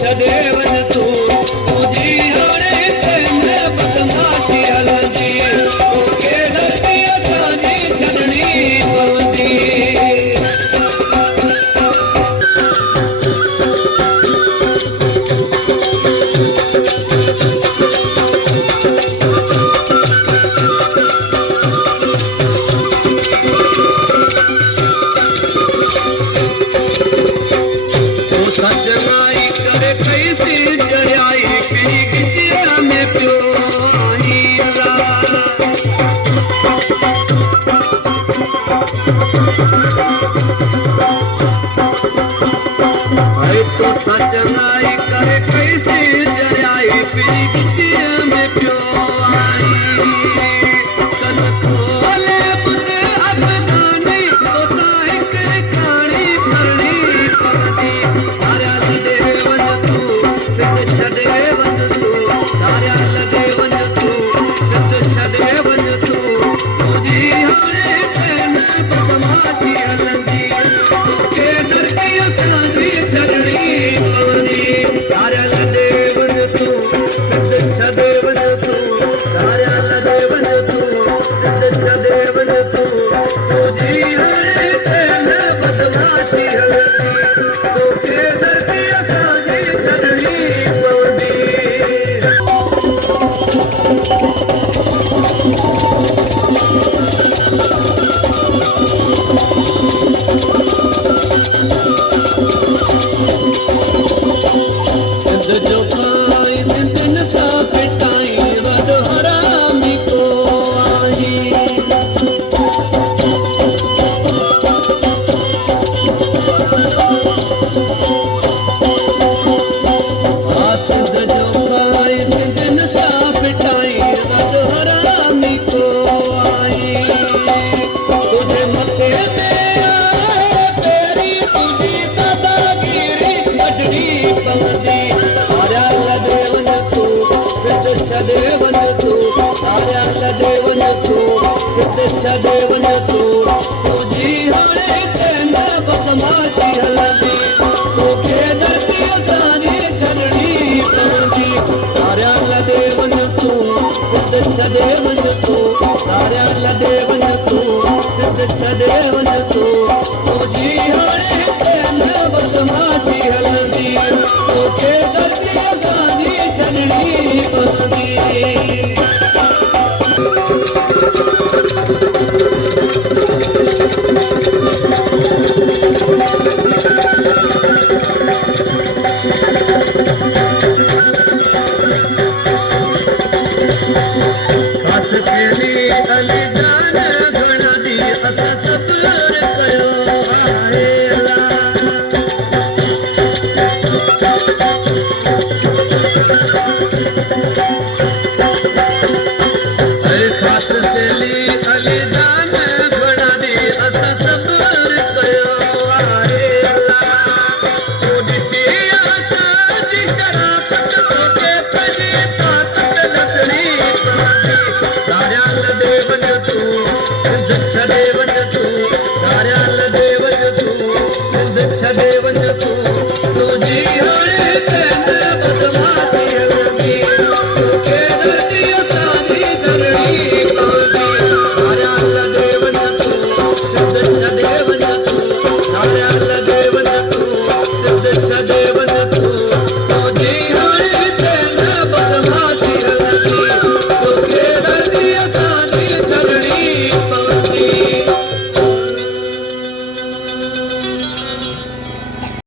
छॾे वञ तूं तुंहिंजी हाणे चैन बदमाशी हलंदी तोखे धरती असांजी छॾणी पवंदी सजनाई करे कैसी जराई कई गिजिया में पियो तो सजनाई करे कैसी जराई कई गिजिया में पियो कल खोले बुध अफगानी तो साहिक कहानी करनी पवंदी छॾे वञ तूं धारियल ॾे वञ तूं सिध छॾे वञ तूं तुंहिंजी हाणे ट्रेन बदमाशी हलंदी तोखे धरती असांजी छॾणी पवंदी धारियल ॾे वञ तूं सिध छॾे वञ तूं धारियल ॾे वञ तूं सिध छॾे वञ तूं तुंहिंजी हाणे ट्रेन बदमाशी हलंदी तोखे धरती असांजी छॾणी सिंध जो खाई सिंधन सां पिटाई वॾो हरामी को आई सिंध जो खाई सिंधन सां पिटाई वॾो हरामी को आई तुंहिंजे मथे ते तेरी तुंहिंजी दादागिरी कढणी पवंदी धारियल ॾे वञ तूं सिध छॾे वञ तूं धारियल ॾे वञ तूं सिध छॾे वञ तूं तुंहिंजी हाणे चैन बदमाशी हलंदी तोखे धरती असांजी छॾणी पवंदी धारियल ॾे वञ तूं सिध छॾे वञ तूं धारियल ॾे वञ तूं सिध छॾे वञ तूं तुंहिंजी हाणे चैन बदमाशी हलंदी तोखे धरती असांजी छॾणी पवंदी छॾे वञ तूं धारियल ॾे वञ